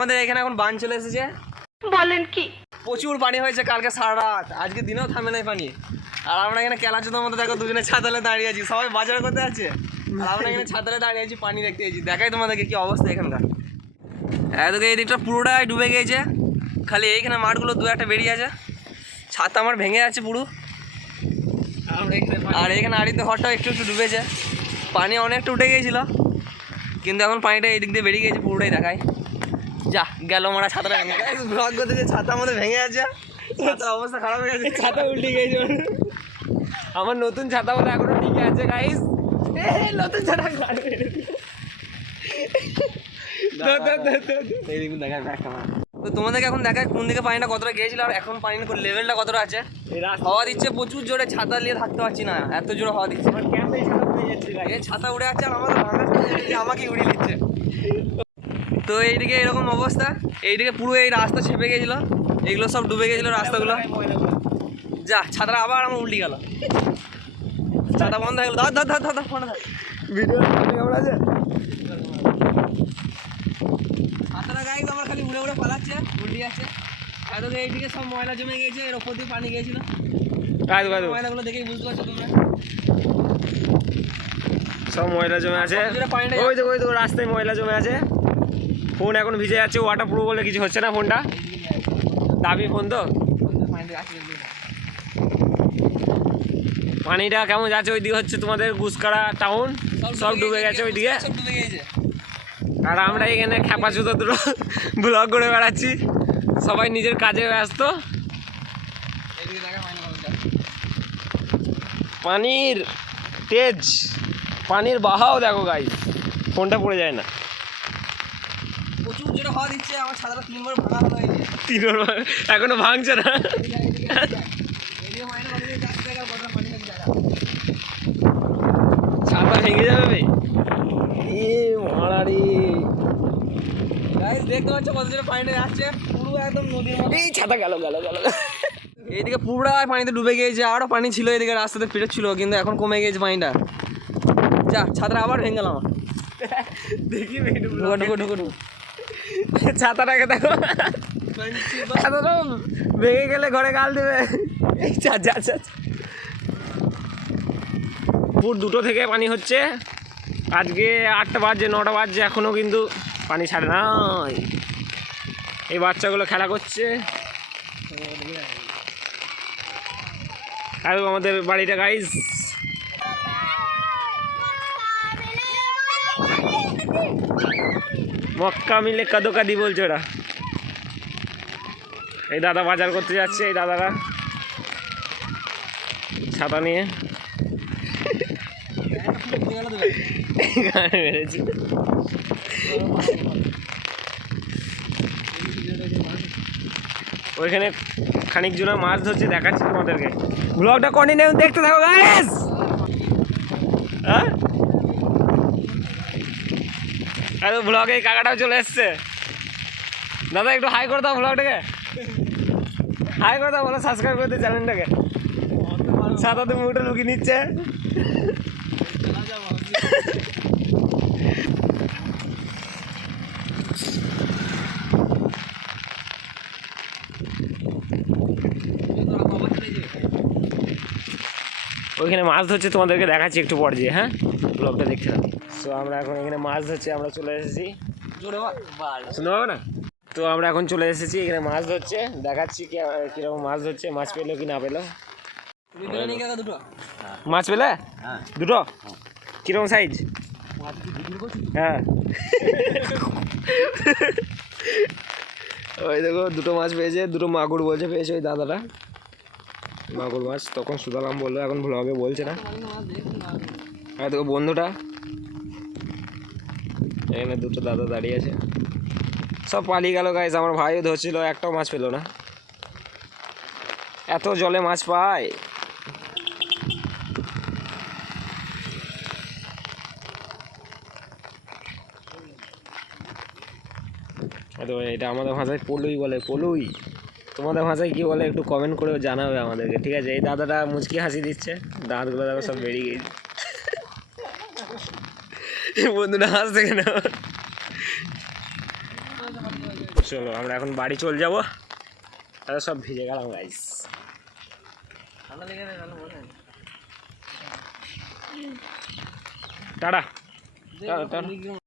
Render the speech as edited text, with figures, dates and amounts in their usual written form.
আমাদের এখানে এখন বান চলে এসেছে। বলেন কি? প্রচুর পানি হয়েছে কালকে সারা রাত, আজকে দিনেও থামে নাই পানি। আর আমরা এখানে কেলাচোদার মতো দেখো দুজনে ছাতালে দাঁড়িয়ে আছি, সবাই বাজার করতে আছে আর আমরা এখানে ছাতালে দাঁড়িয়ে আছি, পানি দেখতে আছি। দেখাই তোমাদেরকে কি অবস্থা এখানকার। এদিকে এই দিকটা পুরোটাই ডুবে গিয়েছে, খালি এইখানে মাঠগুলো দু একটা বেরিয়ে আছে। ছাতা আমার ভেঙে আছে পুরো। আর এখানে আড়িতে ঘরটাও একটু একটু ডুবেছে, পানি অনেকটা উঠে গিয়েছিল, কিন্তু এখন পানিটা এই দিক দিয়ে বেরিয়ে গিয়েছে পুরোটাই দেখায়। যা গেল মারা ছাতাটা ভেঙে গেছে, ব্লগ করতে যে ছাতা আমাদের ভেঙে আছে, ছাতার অবস্থা খারাপ হয়ে গেছে, ছাতা উল্টে গিয়েছে। আমার নতুন ছাতা বলে এখনো টিকে আছে গাইস, নতুন ছাতা তো তোমাদেরকে এখন দেখায় কোন দিকে পানিটা কতটা গিয়েছিল আর এখন পানির লেভেলটা কতটা আছে। হাওয়া দিচ্ছে প্রচুর জোরে, ছাতা নিয়ে থাকতে পারছি না, এত জোরে হাওয়া দিচ্ছে। এই ছাতা উড়ে যাচ্ছে আর আমাদের আমাকে উড়িয়ে দিচ্ছে। তো এইদিকে এরকম অবস্থা, এইদিকে পুরো এই রাস্তা ছেপে গেছিলো, এগুলো সব ডুবে গেছিলো রাস্তাগুলো। যা ছাতাটা আবার আমার উল্টে গেল, ছাতা বন্ধ হয়ে গেল। ধর ধর ধর ধর ফোন ভিডিও কেমন আছে। ছাতাটা গাইজ আমার খালি উড়ে উড়ে পালাচ্ছে, উল্টে যাচ্ছে। আর এইদিকে সব ময়লা জমে গেছে, এর ওপর দিয়ে পানি গিয়েছিল, ময়লাগুলো দেখেই বুঝতে পারছো তোমরা, সব ময়লা জমে আছে। ওই তো রাস্তায় ময়লা জমে আছে, ফোন এখন ভিজে যাচ্ছে, ওয়াটার প্রুফ বলে কিছু হচ্ছে না, ফোনটা দামি ফোন তো। পানিটা কেমন যাচ্ছে ওইদিকে হচ্ছে তোমাদের গুসকারা টাউন, সব ডুবে গেছে ওইদিকে। আর আমরা এখানে খ্যাপা চুতো দুটো ব্লগ করে বেড়াচ্ছি, সবাই নিজের কাজে ব্যস্ত। পানির তেজ, পানির বাহাও দেখো গাইস, ফোনটা পড়ে যায় না। প্রচুর জোরে হাওয়া দিচ্ছে, আমার ছাতাটা তিনবার ভাঙা হয়েছে, এখনো ভাঙছে না। ছাতা ভেঙে যাবে মারারি। গাইস দেখতে পাচ্ছ কত জোরে পানিটা যাচ্ছে, পুরো একদম নদীর মতো। এই ছাতা গেল। এইদিকে পুরো পানিতে ডুবে গিয়েছে, আরও পানি ছিল এদিকে রাস্তাতে পেরোচ্ছিল, কিন্তু এখন কমে গিয়েছে পানিটা। যা ছাতাটা আবার ভেঙে গেলাম, দেখি ঢুকো। ছাতাটাকে দেখো, ছাতাটা ভেঙে গেলে ঘরে গাল দেবে। এই যা পুর 2টো থেকে পানি হচ্ছে, আজকে 8টা বাজছে 9টা বাজছে, এখনও কিন্তু পানি ছাড়ে নাই। এই বাচ্চাগুলো খেলা করছে। আর আমাদের বাড়িটা গাইস, মক্কা মিলে কাদোকাদি বলছে ওরা। এই দাদা বাজার করতে যাচ্ছে, এই দাদারা ছাতা নিয়ে মেরেছি। ওইখানে খানিক জন মাছ ধরছে, দেখাচ্ছি তোমাদেরকে, ব্লগটা কন্টিনিউ দেখতে থাকো গাইস। হ্যাঁ আর ব্লগে কাকাটাও চলে এসছে। দাদা একটু হাই করে দাও ব্লগটাকে, হাই করে দাও, বলো সাবস্ক্রাইব করে দিও চ্যানেলটাকে। ছাতাতে মুখটা লুকিয়ে নিচ্ছে। ওইখানে মাছ ধরছে, তোমাদেরকে দেখাচ্ছি একটু পর দিয়ে। হ্যাঁ ব্লগটা দেখতে থাকো। তো আমরা এখন এখানে মাছ ধরছি, আমরা চলে এসেছি, শুনতে পাবো না তো। আমরা এখন চলে এসেছি এখানে মাছ ধরছে, দেখাচ্ছি কিরকম মাছ ধরছে, মাছ পেলো কি না পেলো। মাছ পেলে দুটো, কিরকম সাইজ? হ্যাঁ ওই দেখো দুটো মাছ পেয়েছে, দুটো মাগুর বলছে পেয়েছে ওই দাদাটা, মাগুর মাছ। তখন সুদালাম বললো, এখন ভ্লগে বলছে না। আর দেখো বন্ধুটা, এখানে দুটো দাদা দাঁড়িয়ে আছে, সব পালিয়ে গেল গাইস। আমার ভাইও ধরছিল, একটাও মাছ পেলো না, এত জলে মাছ পায়। এটা আমাদের ভাষায় পলুই বলে, পলুই। তোমাদের ভাষায় কী বলে একটু কমেন্ট করে জানাবে আমাদেরকে, ঠিক আছে? এই দাদাটা মুচকি হাসি দিচ্ছে, দাঁতগুলো দেখো সব বেরিয়ে গেছে। বন্ধুরা হাসছে কেন? চলো আমরা এখন বাড়ি চলে যাবো, তাহলে সব ভিজে গেলাম গাইস। ঠান্ডা লেগে গেলে ভালো বলেন। টাটা। টাটা।